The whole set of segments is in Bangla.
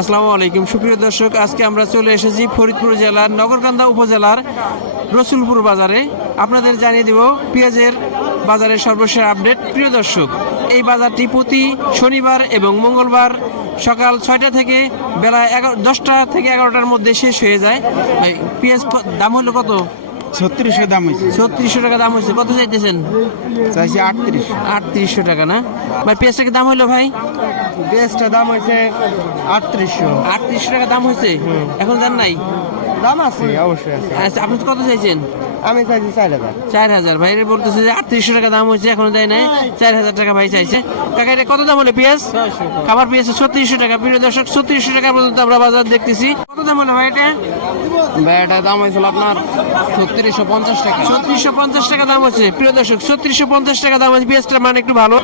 আসসালামু আলাইকুম। সুপ্রিয় দর্শক, আজকে আমরা চলে এসেছি ফরিদপুর জেলার নগরকান্দা উপজেলার রসুলপুর বাজারে। আপনাদের জানিয়ে দেব পেঁয়াজের বাজারের সর্বশেষ আপডেট। প্রিয় দর্শক, এই বাজারটি প্রতি শনিবার এবং মঙ্গলবার সকাল ছয়টা থেকে বেলা এগারো দশটা থেকে এগারোটার মধ্যে শেষ হয়ে যায়। পেঁয়াজ দাম হলো কত? ছত্রিশশো দাম হয়েছে। ছত্রিশশো টাকা দাম হয়েছে। কত চাইতেছেন? চাইছি আটত্রিশ। আটত্রিশশো টাকা না? ভাই পেঁয়াজটা কি দাম হলো ভাই? পেঁয়াজটা দাম হয়েছে আটত্রিশশো। আটত্রিশশো টাকা দাম হয়েছে? এখন জান নাই? দাম আছে অবশ্যই আছে। আচ্ছা আপনি কত চাইছেন? আমি চাইছি চার হাজার। চার হাজার। ভাইরে বলতেছে যে আটত্রিশশো টাকা দাম হয়েছে এখনও দেয় নাই। চার হাজার টাকা ভাই চাইছে। কাকা এটা কত দাম হলো পেঁয়াজ? খাবার পেঁয়াজ ছত্রিশশো টাকা। প্রিয় দর্শক ছত্রিশশো টাকা পর্যন্ত আমরা বাজার দেখতেছি। কত দাম হলো ভাই এটা? ভাই এটা দাম হয়েছিল আপনার ছত্রিশশো পঞ্চাশ টাকা। ছত্রিশশো পঞ্চাশ টাকা দাম হচ্ছে। প্রিয় দর্শক ছত্রিশশো পঞ্চাশ টাকা দাম আছে পেঁয়াজটা মানে একটু ভালো।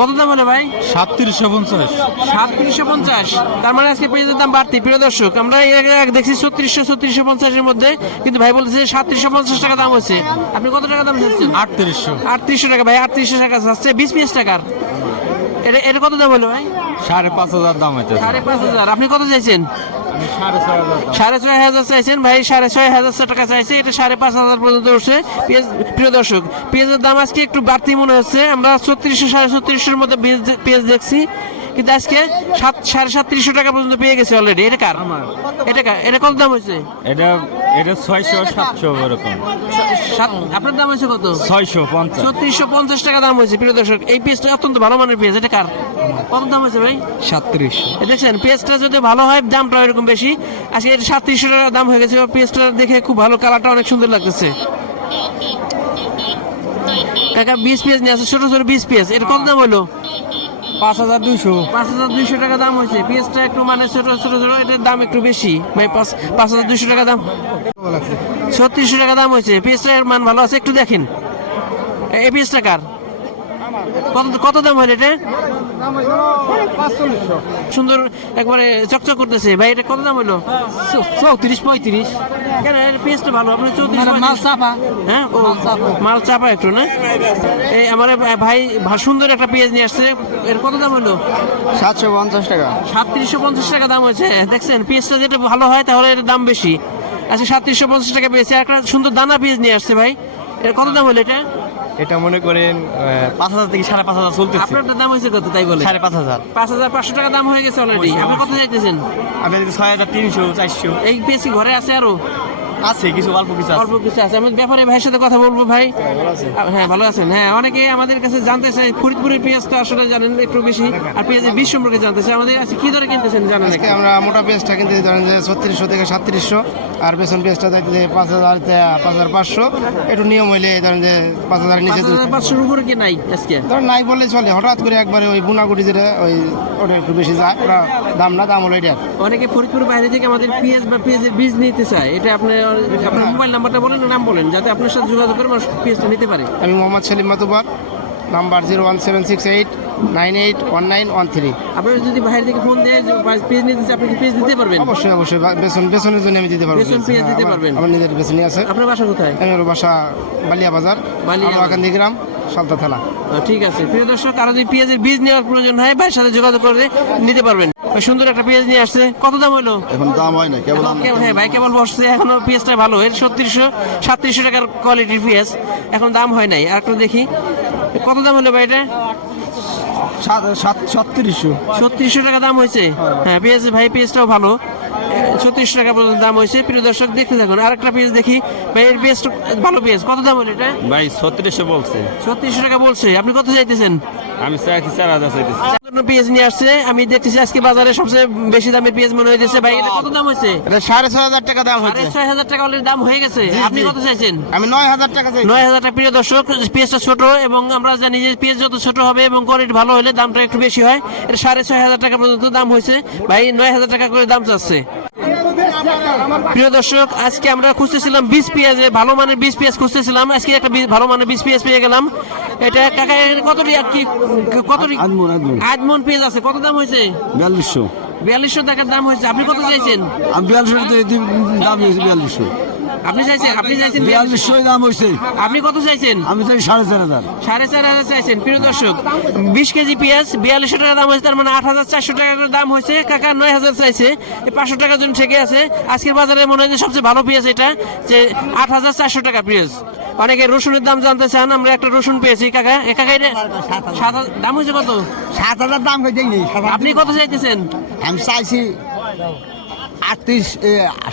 কত দাম হলো ভাই? সাতত্রিশশো পঞ্চাশ। সাতত্রিশশো পঞ্চাশ। তার মানে আজকে পেঁয়াজের দাম বাড়তি। প্রিয় দর্শক আমরা এর আগে দেখছি ছত্রিশশো ছত্রিশশো পঞ্চাশের মধ্যে কিন্তু ভাই বলতেছে সাতত্রিশশো পঞ্চাশ টাকা দাম হচ্ছে। আপনি কত টাকা দাম চাচ্ছেন? আটত্রিশশো। আটত্রিশশো টাকা। ভাই আটত্রিশশো টাকা যাচ্ছে বিশ পিস টাকার। এটা এটা কত দাম হলো ভাই? সাড়ে পাঁচ হাজার দাম হয়েছে সাড়ে পাঁচ হাজার। আপনি কত চাইছেন? সাড়ে ছয় হাজার চাইছেন, ভাই সাড়ে ছয় হাজার টাকা চাইছে, এটা সাড়ে পাঁচ হাজার পর্যন্ত উঠছে। পেঁয়াজ প্রিয় দর্শক, পেঁয়াজের দাম আজকে একটু বাড়তি মনে হচ্ছে। আমরা ছত্রিশশো, সাড়ে ছত্রিশশোর মধ্যে পেঁয়াজ দেখছি। কিন্তু আজকে সাত সাড়ে সাতত্রিশশো টাকা পর্যন্ত পেয়ে গেছে অলরেডি এটা কার? এটা কার? এটা কত দাম হয়েছে? এটা এটা ছয়শো সাতশো এরকম। আপনার দাম হয়েছে কত? ছয়শো পঞ্চাশ। ছত্রিশশো পঞ্চাশ টাকা দাম হয়েছে প্রিয় দর্শক। এই পেঁয়াজটা অত্যন্ত ভালো মানের পেঁয়াজ এটা কার? কত দাম হয়েছে ভাই? সাতত্রিশ। দেখছেন পেঁয়াজটা যদি ভালো হয় দামটা এরকম বেশি। আজকে এটা সাতত্রিশশো টাকা দাম হয়ে গেছে। পেঁয়াজটা দেখে খুব ভালো কালারটা অনেক সুন্দর লাগতেছে। কাকা বিশ পেঁয়াজ নিয়ে আছে ছোট ছোট বিশ পেঁয়াজ এটা কত দাম হলো? পাঁচ হাজার পাঁচ হাজার দুইশো টাকা দাম হয়েছে। পেঁয়াজটা একটু মানে ছোট ছোট ছোট, এটার দাম একটু বেশি। ভাই পাঁচ হাজার টাকা দাম। ছত্রিশশো টাকা দাম হয়েছে। পেঁয়াজটার মান ভালো আছে? একটু দেখেন। এ- পিএস টাকার কার? কত কত দাম হলো এটা? সুন্দর একবারে চকচক করতেছে। ভাই এটা কত দাম হলো? চৌত্রিশ পঁয়ত্রিশ। কেন এর পেঁয়াজটা ভালো আপনি চৌত্রিশ মাল চাপা। হ্যাঁ ও মাল চাপা। একটু না? এই আমার ভাই সুন্দর একটা পেঁয়াজ নিয়ে আসছে। এর কত দাম হলো? সাতশো পঞ্চাশ টাকা। সাতত্রিশশো পঞ্চাশ টাকা দাম হয়েছে। দেখছেন পেঁয়াজটা যেটা ভালো হয় তাহলে এর দাম বেশি। আচ্ছা সাতত্রিশশো পঞ্চাশ টাকা পেয়েছে। একটা সুন্দর দানা পেঁয়াজ নিয়ে আসছে ভাই। এর কত দাম হলো এটা? এটা মনে করেন পাঁচ হাজার থেকে সাড়ে পাঁচ হাজার চলতেছে। আপনারটা দাম হয়েছে কত তাই বলে? সাড়ে পাঁচ হাজার। পাঁচ হাজার পাঁচশো টাকা দাম হয়ে গেছে অলরেডি আপনি কত চাইতেছেন? আপনি ছয় হাজার তিনশো চারশো। এই বেশি ঘরে আছে আরও? আছে কিছু অল্প কিছু অল্প কিছু আছে। আমি ব্যাপারে ভাইয়ের সাথে কথা বলব ভাই। হ্যাঁ ভালো আছেন। হ্যাঁ অনেকে আমাদের কাছে জানতে চাই ফরিদপুরের পেঁয়াজ তো আসলে জানেন একটু বেশি আর পেঁয়াজের বীজ সম্পর্কে জানতে চাই আমাদের কাছে কি দরে কিনতেছেন জানেন আজকে আমরা মোটা পেঁয়াজটা কিনতে ধরেন যে ছত্রিশশো থেকে সাতত্রিশশো আর বেসন পেঁয়াজটা যে পাঁচ হাজার পাঁচ হাজার পাঁচশো। একটু নিয়ম হইলে ধরেন যে পাঁচ হাজার নিচে পাঁচশোর উপরে কি নাই আজকে? ধরেন নাই বললে চলে হঠাৎ করে একবারে ওই বুনাগুটি যেটা ওই ওটা একটু বেশি যায় ওটা দাম না দাম হলো এটা অনেকে ফরিদপুর বাইরে থেকে আমাদের পেঁয়াজ বা পেঁয়াজের বীজ নিতে চায়। এটা আপনার আপনার মোবাইল নাম্বারটা বলেন নাম বলেন যাতে আপনার সাথে যোগাযোগ করে মানুষ পেঁয়াজটা নিতে পারে। আমি Mohammad Selim Matubar number zero one seven six eight nine eight one nine one three আপনার যদি বাইরে থেকে ফোন দিয়ে পেঁয়াজ নিতে চায় আপনি কি পেঁয়াজ দিতে পারবেন? অবশ্যই অবশ্যই বেসন বেসনের জন্য আমি দিতে পারব বেসন পেঁয়াজ দিতে পারবেন। আমার নিজের বেসনই আছে। আপনার বাসা কোথায়? আমি হলো বাসা বালিয়া বাজার বালিয়া। আকান্দি গ্রাম সালতা থানা। ঠিক আছে। প্রিয় দর্শক আরও যদি পেঁয়াজের বীজ নেওয়ার প্রয়োজন হয় ভাইয়ের সাথে যোগাযোগ করে নিতে পারবেন। সুন্দর একটা পেঁয়াজ নিয়ে আসছে। কত দাম হলো এখন দাম হয় না কেবল হ্যাঁ ভাই কেবল বসছে। এখনও পেঁয়াজটা ভালো। এর ছত্রিশশো সাতত্রিশশো টাকার কোয়ালিটির পেঁয়াজ। এখন দাম হয় নাই। আর একটু দেখি। কত দাম হলো ভাই এটা? সাতত্রিশশো ছত্রিশশো। টাকা দাম হয়েছে হ্যাঁ পেঁয়াজ ভাই পেঁয়াজটাও ভালো। ছত্রিশশো টাকা পর্যন্ত দাম হয়েছে প্রিয় দর্শক দেখতে থাকুন। আরেকটা পেঁয়াজ দেখি। ভাই এর পেঁয়াজ ভালো পেঁয়াজ। কত দাম হলো এটা? ভাই ছত্রিশশো বলছে। ছত্রিশশো টাকা বলছে। আপনি কত চাইতেছেন? আমি চাইছি চার হাজার চাইতেছি। পেঁয়াজ নিয়ে আসছে আমি দেখতেছি আজকে বাজারে সবচেয়ে বেশি দামের পেঁয়াজ মনে হইতেছে। ভাই এটা কত দাম হয়েছে? এটা সাড়ে ছয় হাজার টাকা দাম হচ্ছে ছয় হাজার টাকা অলরেডি দাম হয়ে গেছে। আপনি কত চাইছেন? আমি নয় হাজার টাকা চাই নয় হাজার টাকা। প্রিয় দর্শক পেঁয়াজটা ছোট এবং আমরা জানি যে পেঁয়াজ যত ছোট হবে এবং কোয়ালিটি ভালো হলে দামটা একটু বেশি হয় এটা সাড়ে ছয় হাজার টাকা পর্যন্ত দাম হয়েছে। ভাই নয় হাজার টাকা করে দাম চাচ্ছে। প্রিয় দর্শক আজকে আমরা খুঁজতেছিলাম বিশ পেঁয়াজে ভালো মানের বিশ পেঁয়াজ খুঁজতেছিলাম। আজকে একটা ভালো মানের বিশ পেঁয়াজ পেয়ে গেলাম। এটা কাকা কত কি কত আদমন পেঁয়াজ আছে কত দাম হয়েছে? বিয়াল্লিশশো। বিয়াল্লিশশো টাকার দাম হয়েছে আপনি কত চাইছেন? আমি বিয়াল্লিশশো দাম হয়েছে বিয়াল্লিশশো। আপনি চাইছেন আপনি চাইছেন বিয়াল্লিশশো দাম হয়েছে আপনি কত চাইছেন? আমি চাই সাড়ে চার হাজার। সাড়ে চার হাজার চাইছেন প্রিয় দর্শক। বিশ কেজি পেঁয়াজ বিয়াল্লিশশো টাকা দাম হয়েছে তার মানে আট হাজার চারশো টাকা করে দাম হয়েছে। কাকা নয় হাজার চাইছে পাঁচশো টাকার জন্য ঠেকে আছে। আজকের বাজারে মনে হয় যে সবচেয়ে ভালো পেঁয়াজ এটা যে আট হাজার চারশো টাকা পেঁয়াজ। অনেকে রসুনের দাম জানতে চান আমরা একটা রসুন পেয়েছি কাকা। কাকা সাত হাজার দাম হয়েছে কত? সাত হাজার দাম দেয়নি আপনি কত চাইতেছেন? আমি চাইছি আটত্রিশ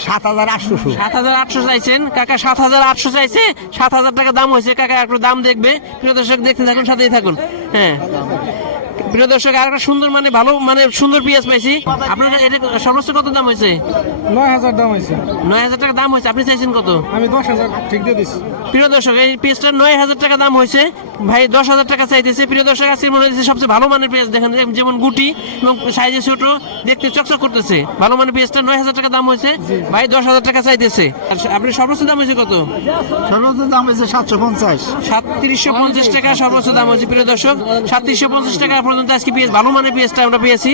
সাত হাজার আটশো সাত হাজার আটশো চাইছেন। কাকা সাত হাজার আটশো চাইছে। সাত হাজার টাকা দাম হয়েছে। কাকা একটু দাম দেখবে। প্রিয় দর্শক দেখতে থাকুন সাথেই থাকুন। হ্যাঁ। প্রিয় দর্শক আর একটা সুন্দর মানে ভালো মানে সুন্দর পেঁয়াজ পাইছি। আপনার এটা সর্বোচ্চ কত দাম হয়েছে? নয় হাজার দাম হয়েছে। নয় হাজার টাকা দাম হয়েছে। আপনি চাইছেন কত? আমি দশ হাজার ঠিক দিয়ে দিচ্ছি প্রিয় দর্শক এই পেঁয়াজটা নয় হাজার টাকা দাম হয়েছে। ভাই দশ হাজার টাকা চাইতেছে। প্রিয় দর্শক আজকে মনে হচ্ছে সবচেয়ে ভালো মানের পেঁয়াজ। দেখেন যেমন গুটি এবং সাইজে ছোট দেখতে চকচক করতেছে। ভালো মানের পেঁয়াজটা নয় হাজার টাকা দাম হয়েছে। ভাই দশ হাজার টাকা চাইতেছে। আর আপনি সর্বোচ্চ দাম হয়েছে কত? সর্বোচ্চ দাম হয়েছে সাতশো পঞ্চাশ। সাতত্রিশশো পঞ্চাশ টাকা সর্বোচ্চ দাম হচ্ছে প্রিয় দর্শক। সাতত্রিশশো পঞ্চাশ টাকা পর্যন্ত আজকে পেঁয়াজ ভালো মানের পেঁয়াজটা আমরা পেয়েছি।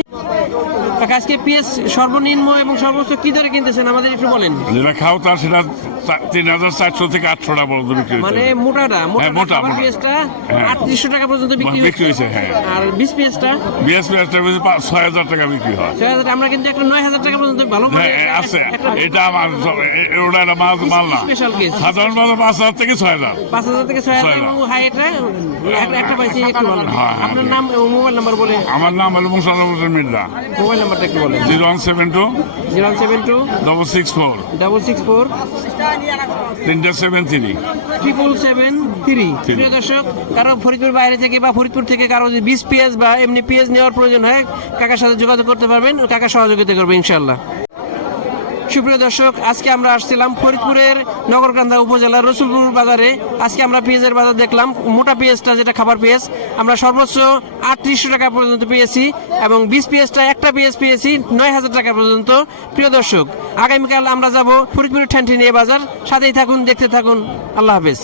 আজকে পেঁয়াজ সর্বনিম্ন এবং সর্বোচ্চ কি দরে কিনতেছেন? আমাদের একটু বলেন। যেটা খাও তার সেটা তিন হাজার চারশো থেকে আটশো টাকা পর্যন্ত বিক্রি মানে মোটাটা হ্যাঁ, মোটা। পেঁয়াজটা হ্যাঁ। আটত্রিশশো টাকা পর্যন্ত বিক্রি বিক্রি হয়েছে, হ্যাঁ। আর বিশ পেঁয়াজটা পেঁয়াজটা বেশি পাঁচ- ছয় হাজার টাকা বিক্রি হয়। ছয় হাজার আমরা কিন্তু একটা নয় হাজার টাকা পর্যন্ত ভালো হ্যাঁ, আছে। এটা আমার ওটা একটা মাল মাল না। সাধারণ মাল পাঁচ হাজার থেকে ছয় হাজার। পাঁচ হাজার থেকে ছয় হাজার হাই এটা একটা- পাইছি একটু ভালো। হ্যাঁ। আপনার নাম মোবাইল নাম্বার বলে আমার নাম হলো হোসেন মির্জা। মোবাইল নাম্বারটা একটু বলেন। Zero one seven two zero seven two double six four double six four তিনটা seven three triple seven three প্রিয় দর্শক কারও ফরিদপুর বাইরে থেকে বা ফরিদপুর থেকে কারও যদি বিশ পিএস বা এমনি পিএস নেওয়ার প্রয়োজন হয় কাকার সাথে যোগাযোগ করতে পারবেন কাকা সহযোগিতা করবে ইনশাল্লাহ সুপ্রিয় দর্শক, আজকে আমরা আসছিলাম ফরিদপুরের নগরকান্দা উপজেলার রসুলপুর বাজারে। আজকে আমরা পেঁয়াজের বাজার দেখলাম, মোটা পেঁয়াজটা যেটা খাবার পেঁয়াজ, আমরা সর্বোচ্চ আটত্রিশশো টাকা পর্যন্ত পেয়েছি এবং বিশ পেঁয়াজটা, একটা পেঁয়াজ পেয়েছি নয় হাজার টাকা পর্যন্ত। প্রিয় দর্শক, আগামীকাল আমরা যাব ফরিদপুরের ঠ্যান্টি নিয়ে বাজার। সাথেই থাকুন, দেখতে থাকুন। আল্লাহ হাফেজ।